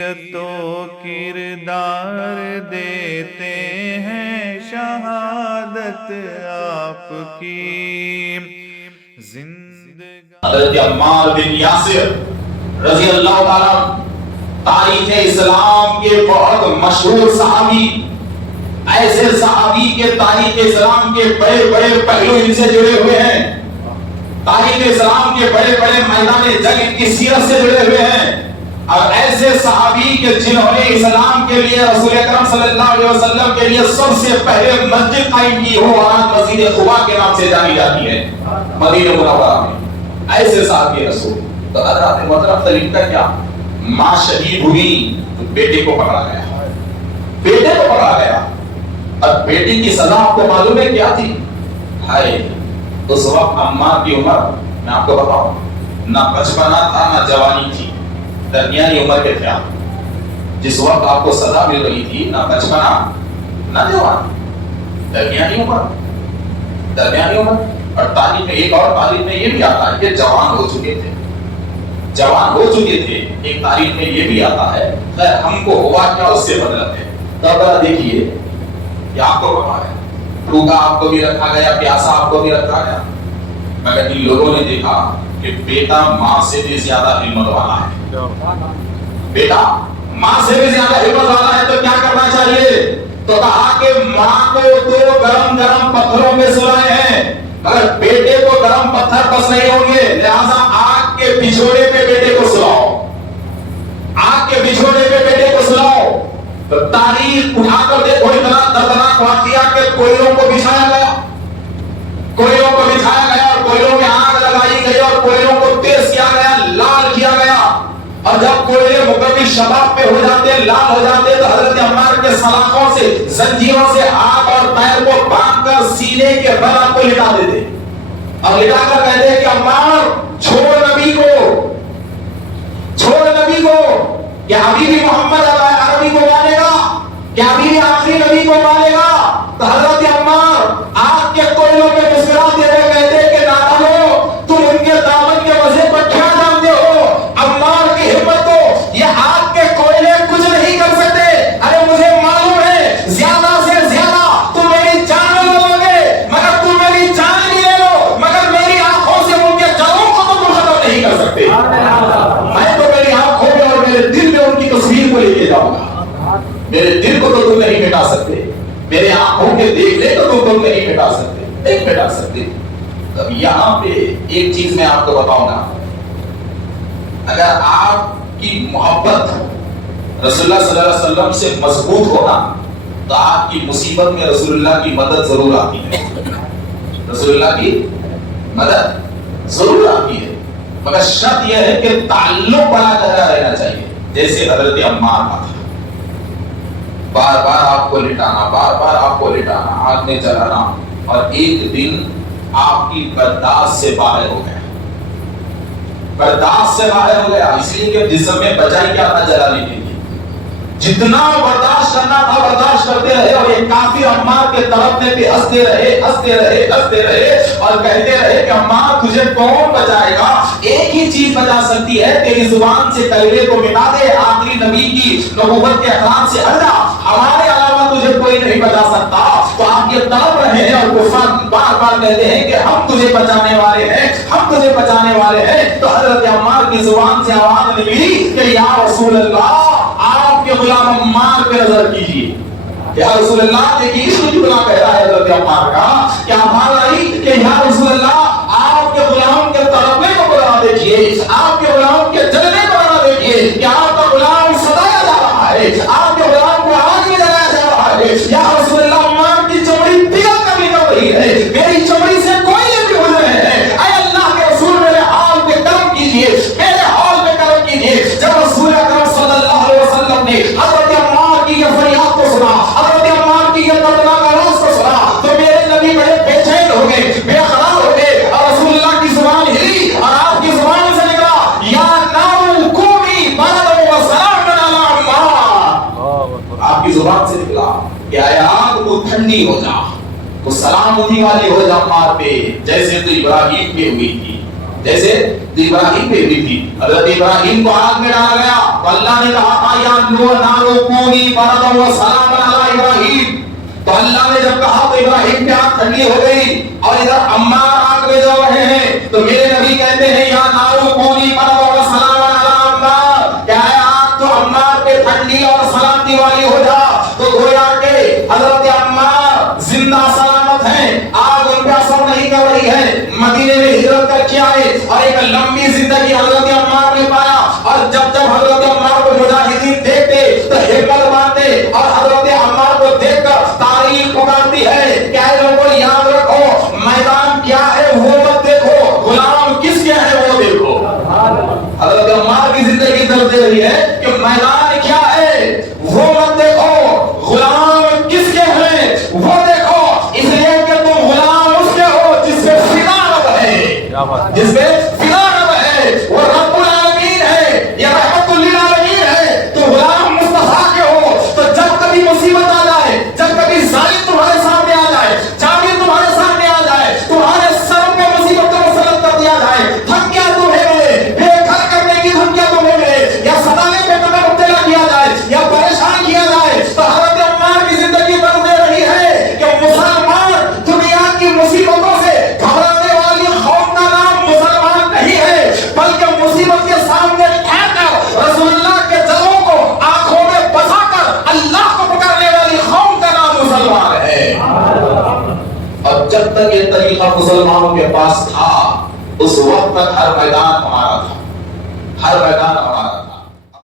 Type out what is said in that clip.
تو کردار دیتے ہیں شہادت آپ کی زندگی۔ حضرت عمار بن یاسر رضی اللہ تعالیٰ تاریخ اسلام کے بہت مشہور صحابی، ایسے صحابی کے تاریخ اسلام کے بڑے بڑے پہلو ان سے جڑے ہوئے ہیں، تاریخ اسلام کے بڑے بڑے میدان جنگ ان کی سیرت سے جڑے ہوئے ہیں، اور ایسے صحابی کے جنہوں نے اسلام کے لیے رسول اکرم صلی اللہ علیہ وسلم کے لیے سب سے پہلے مسجد قائم کی ہو، اور آج مسجد قباء کے نام سے جانی جاتی ہے مدینہ منورہ میں، ایسے صحابی رسول۔ تو حضرت محترم تلیم کا کیا، ماں شہید ہوئی تو بیٹے کو پکڑا گیا، بیٹے کو پکڑا گیا، اور بیٹی کی سزا آپ کو معلوم ہے کیا تھی؟ ہائے، اس وقت عمار کی عمر میں آپ کو بتاؤں نہ بچپنا تھا نہ جوانی تھی، درمیانی عمر کے تھے آپ۔ جس وقت آپ کو سزا مل رہی تھی نہ بچپنا نہ جوانی، درمیانی عمر، درمیانی عمر۔ اور تاریخ میں ایک اور تاریخ میں یہ بھی آتا ہے کہ جوان ہو چکے تھے، جوان ہو چکے تھے، ایک تاریخ میں یہ بھی آتا ہے۔ خیر ہم کو ہوا کیا اس سے بدلت ہے، تب دیکھیے کہ آپ کو پتا ہے بھوکا آپ کو بھی رکھا گیا، پیاسا آپ کو بھی رکھا گیا، مگر ان لوگوں نے دیکھا کہ بیٹا ماں سے بھی زیادہ ہمت والا ہے، بیٹا ماں سے بھی زیادہ ہمت والا ہے، تو کیا کرنا چاہیے؟ تو کہا کہ ماں کو تو گرم گرم پتھروں میں سلائے ہیں، مگر بیٹے کو گرم پتھر پس نہیں ہوں گے، لہذا آگ کے بچھوڑے پہ بیٹے کو سلاؤ، آگ کے بچھوڑے پہ بیٹے کو سلاؤ۔ تو تاریخ اٹھا کر دیکھو اتنا دردناک واقعہ کہ کوئلوں کو بچھایا گیا، کوئلوں کو بچھایا گیا، اور کوئلوں میں آگ لگائی گئی، اور کوئلوں کو تیز کیا گیا، لال کیا گیا، اور جب کوئلے مکمل شباب پہ ہو جاتے، لال ہو جاتے، تو حضرت عمار کے سلاخوں سے، زنجیروں سے ہاتھ اور پیر کو باندھ کر سینے کے بل آپ کو لٹا دیتے، اور لٹا کر کہتے کہ عمار چھوڑ نبی کو، چھوڑ نبی کو، کیا ابھی بھی محمد عربی کو مانے گا، کیا ابھی بھی آخری نبی کو مانے گا؟ تو حضرت عمار آگ کے کوئلوں پہ مسکراتے ہوئے کہتے کہ نادانو، تم ان کے دامن کے مزے پر کیا جانتے ہو؟ عمار کی ہمت کو یہ آگ کے کوئلے کچھ نہیں کر سکتے، ارے مجھے معلوم ہے زیادہ سے زیادہ تم میری جان لے لو گے، مگر تم میری جان بھی لے لو، مگر میری آنکھوں سے ان کے جلوں کو تو تم ختم نہیں کر سکتے، میں تو میری آنکھوں میں اور میرے دل میں ان کی تصویر کو لے کے جاؤں گا، میرے دل کو تو تم نہیں مٹا سکتے، میرے آنکھوں کے دیکھنے کو تم نہیں مٹا سکتے، نہیں مٹا سکتے۔ اب یہاں پہ ایک چیز میں آپ کو بتاؤں گا، اگر آپ کی محبت رسول اللہ صلی اللہ علیہ وسلم سے مضبوط ہونا تو آپ کی مصیبت میں رسول اللہ کی مدد ضرور آتی ہے، رسول اللہ کی مدد ضرور آتی ہے، مگر شرط یہ ہے کہ تعلق بڑا گہرا رہنا چاہیے، جیسے حضرت عمار کا تھا، بار بار آپ کو لٹانا، بار بار آپ کو لٹانا، آگ میں جلانا، اور ایک دن آپ کی برداشت سے باہر ہو گیا، برداشت سے باہر ہو گیا، اس لیے کہ جسم میں بچائی کیا تھا جلانے کے لیے، جتنا برداشت کرنا تھا برداشت کرتے رہے، اور یہ کافر عمار کے طرف میں بھی ہنستے رہے، ہنستے رہے، ہنستے رہے، اور کہتے رہے کہ عمار تجھے کون بچائے گا؟ ایک ہی چیز بچا سکتی ہے، تیری زبان سے کلمے کو مٹا دے، آخری نبی کی نبوت کے احکام سے ہٹ جا، ہمارے علاوہ تجھے کوئی نہیں بچا سکتا۔ تو آپ یہ طلب رہے ہیں، اور کفار بار بار کہتے ہیں کہ ہم تجھے بچانے والے ہیں، ہم تجھے بچانے والے ہیں۔ تو حضرت عمار کی زبان سے آواز نکلی کہ یا رسول اللہ، آپ کے غلام عمار پہ نظر کیجیے، یا رسول اللہ دیکھیے اس کو کتنا کہہ رہا ہے حضرت عمار کا، کیا بات آئی کہ یا رسول اللہ آپ کے غلام کے تڑپنے کو بنا دیکھیے، آپ کے غلام کے جلنے کو بنا دیکھیے، کہ آپ کا غلام ستایا جا رہا ہے، آپ کے غلام کو آگ میں جلایا جا رہا ہے، یا رسول اللہ عمار کی چمڑی پگھل کر نکل رہی ہے، میری چمڑی سے کوئی بھی اڑ رہے ہیں، اے اللہ کے رسول میرے حال پہ کرم کیجیے، میرے حال پہ کرم کیجیے۔ جب رسول اکرم صلی اللہ علیہ وسلم نے حضرت عمار کی یہ فریاد کو سنا، حضرت عمار کی یہ دردناک آواز کو سنا، تو میرے نبی بڑے بے چین ہو گئے، بے قرار ہو گئے، اور رسول اللہ کی زبان ہلی، اور آپ کی زبان سے نکلا یا نار کونی بردا و سلاما علی عمار، آپ کی زبان سے نکلا کہ اے آگ تو ٹھنڈی ہو جا، تو سلامتی والی ہو جا عمار پہ، جیسے تو ابراہیم پہ ہوئی تھی، جیسے ابراہیم پہ بھی تھی. حضرت ابراہیم کو آگ میں ڈالا گیا تو اللہ نے کہا یا نارو کونی بردا و سلام علی ابراہیم. تو اللہ نے جب کہا تو ابراہیم کی آگ ٹھنڈی ہو گئی. اور ادھر عمار آگ میں جل رہے ہیں تو میرے نبی کہتے ہیں یا نارو کونی بردا و سلام علی عمار. کیا ہے آگ تو عمار پہ ٹھنڈی اور سلامتی والی ہو جا. تو گویا کہ حضرت عمار زندہ سلامت ہیں, آگ ان پہ اثر نہیں کر رہی ہے. مدینے میں ہجرت کر کے آئے اور ایک لمبی زندگی حضرت عمار نے پایا. اور جب جب حضرت عمار کو مجاہدین دیکھتے تو ہمت باندھتے اور حضرت عمار کو دیکھ کر تاریخ پکارتی ہے کہ اے لوگوں یاد رکھو میدان کیا ہے وہ مت دیکھو, غلام کس کے ہے وہ دیکھو. حضرت عمار کی زندگی درد دے رہی ہے کہ میدان کیا ہے وہ مت دیکھو, غلام کس کے ہیں وہ دیکھو. اس لیے کہ تم غلام اس کے ہو جس پہ فدا رب ہے, جس پہ فدا رب ہے, وہ رب العالمین ہے, یہ رحمت للعالمین ہے. تو غلام مصطفیٰ کے ہو تو جب کبھی مصیبت آ جائے, جب کبھی ظالم تمہارے سامنے آ جائے, جابر تمہارے سامنے آ جائے, تمہارے سر پہ مصیبت کو مسلط کر دیا جائے, دھمکیاں تمہیں ملے, بے گھر کرنے کی دھمکیاں تمہیں ملے, یا صداقت پہ تمہیں مبتلا کیا جائے, یا پریشان کیا جائے, تو حضرت عمار کی زندگی بن دے رہی ہے کہ مسلمان دنیا کی مصیبتوں سے گھبرانے والی قوم کا نام مسلمان نہیں ہے, بلکہ مصیبت کے سامنے ٹھہر کر رسول اللہ کے جلووں کو آنکھوں میں بسا کر اللہ کو پکارنے والی قوم کا نام مسلمان ہے. اور جب تک یہ طریقہ مسلمانوں کے پاس تھا اس وقت تک ہر میدان ہمارا تھا, ہر میدان ہمارا.